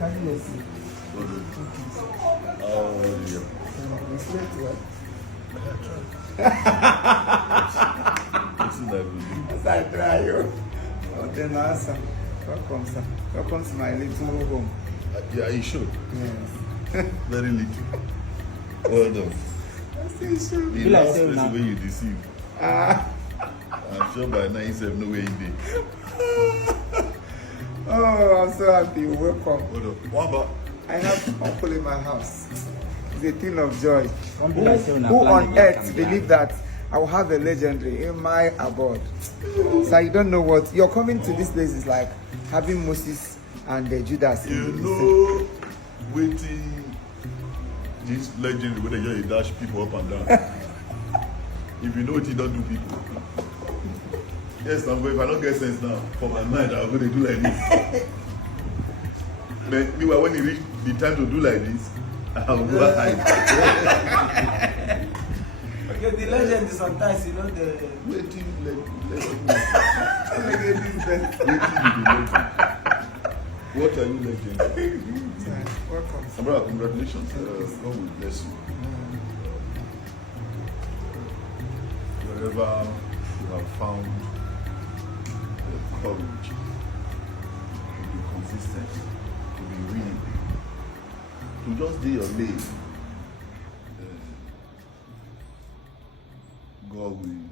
Oh, yeah. You slept well? As I try you. Oh, then answer. Welcome, sir. Welcome to my little home. Yeah, you should. Yes. Very little. Well done. I say you should. The last place where you deceive. I'm sure by now you have no way in there. Oh, I'm so happy. Welcome. Hold on. What about? I have uncle in my house. It's a thing of joy. Who on earth believe that I will have a legendary in my abode? So you don't know what you're coming to this place is like having Moses and Judas. You know, waiting this legendary where they just dash people up and down. If you know what you don't do people. Yes, I'm going. If I don't get sense now, for my mind, I'm going to do like this. But meanwhile, when it reach the time to do like this, I'll go hide. Okay, the legend is sometimes, you know, the Waiting, Waiting what are you legend? Welcome. Brother, congratulations. God will bless you. Wherever you have found the courage to be consistent, to be real, to just do your lane, God will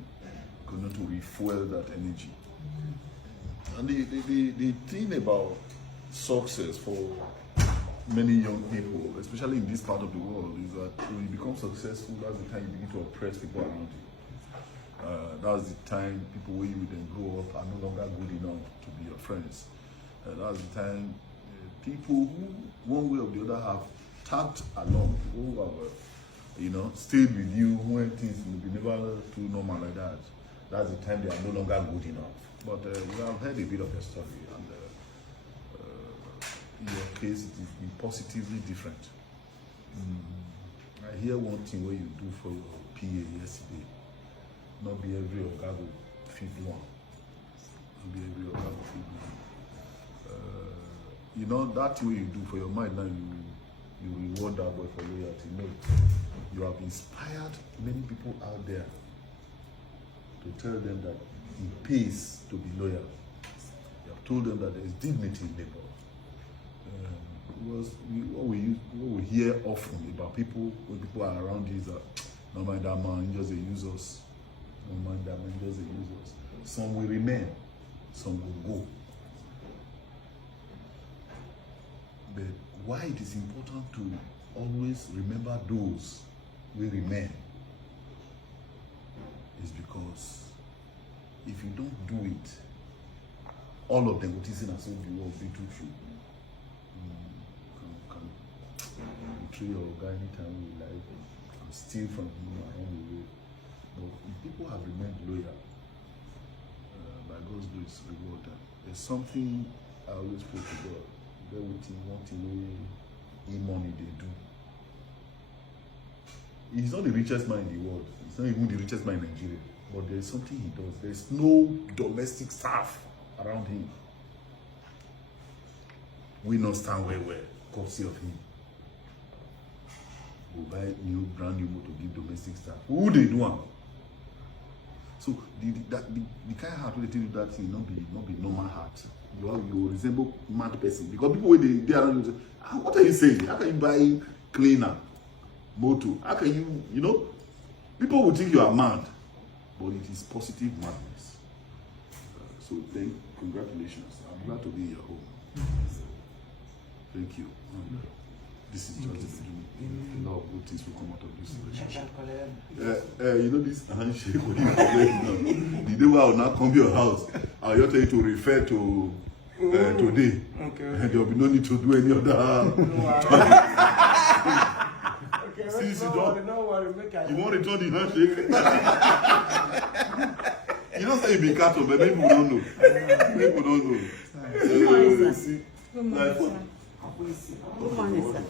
continue to refuel that energy. And the thing about success for many young people, especially in this part of the world, is that when you become successful, that's the time you begin to oppress people around you. That's the time people where you then grow up are no longer good enough to be your friends. That's the time people who, one way or the other, have tagged along, people who have, stayed with you when things will be never too normal like that. That's the time they are no longer good enough. But we have heard a bit of your story, and in your case, it is positively different. I hear one thing where you do for your PA yesterday. Not be every Ogago feed one. Not be every Ogago feed one. That way you do for your mind now, you reward that boy for loyalty. No, you have inspired many people out there to tell them that it pays to be loyal. You have told them that there is dignity in labor. Because what we hear often about people, when people are around you, is that no mind that man, just they use us. No mind that man, just they use us. Some will remain, some will go. But why it is important to always remember those who remain is because if you don't do it, all of them will listen and say the world be too true. Can betray your guy anytime we like, and steal from him along the way. But if people have remained loyal, by God's grace, reward them. There's something I always pray to God. Bear with him, one thing way money they do. He's not the richest man in the world. He's not even the richest man in Nigeria. But there's something he does. There's no domestic staff around him. We not stand well, courtesy of him. We buy brand new motor to give domestic staff. Who they do am? So the kind of heart wey they tell you that thing not be normal heart. You resemble mad person because people when they around you say, what are you saying? How can you buy cleaner motor? How can you people will think you are mad, but it is positive madness. So congratulations. I'm glad to be in your home. Thank you. This is just the beginning. A lot of good things will come out of this relationship. This handshake when you the day where I will not come to your house, I'll just tell you to refer to today. Okay. And there will be no need to do any other. Since you want to return the handshake. You don't say you be careful, but people don't know. People don't know. See, like what? Good morning, sir.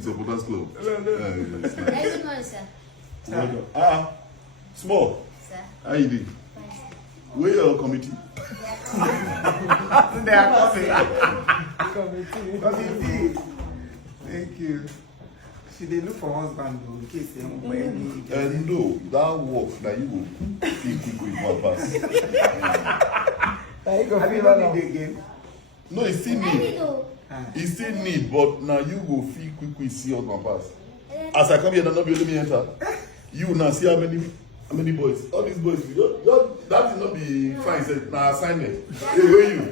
Supporters club. Good morning, sir. Small. Sir. How you doing? Fine, sir. Where your committee? They are coming. Committee. Thank you. Should they look for husband though, in case they don't buy any? No, that work that you will think with one pass. Have you done it again? No, it's still need. It's still need, but now you go feel quickly see on one pass. As I come here, not be only me enter. You now see how many boys? All these boys, that will not be fine. Say, now assignment. Hey, where you?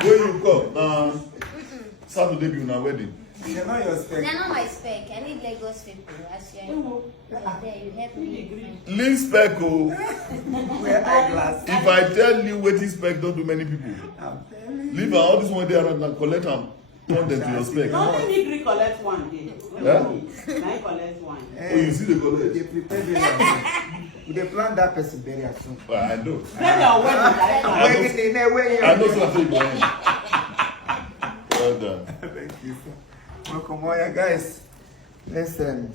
Where you come? Saturday be on a wedding. They're not your spec. They're not my spec. I need Lagos people. As you there, you help me. Leave spec, oh. Wear eyeglass. If I tell you what this spec don't do many people. Leave all this one there and collect them. Turn them to your spec. No, let me recollect one day. Yeah? I collect one. Oh, you see the college? They prepare very soon. They plan that person very soon. Well, I know. Then your wedding, I know something going on. Well done. Thank you, sir. Welcome, all you guys. Listen.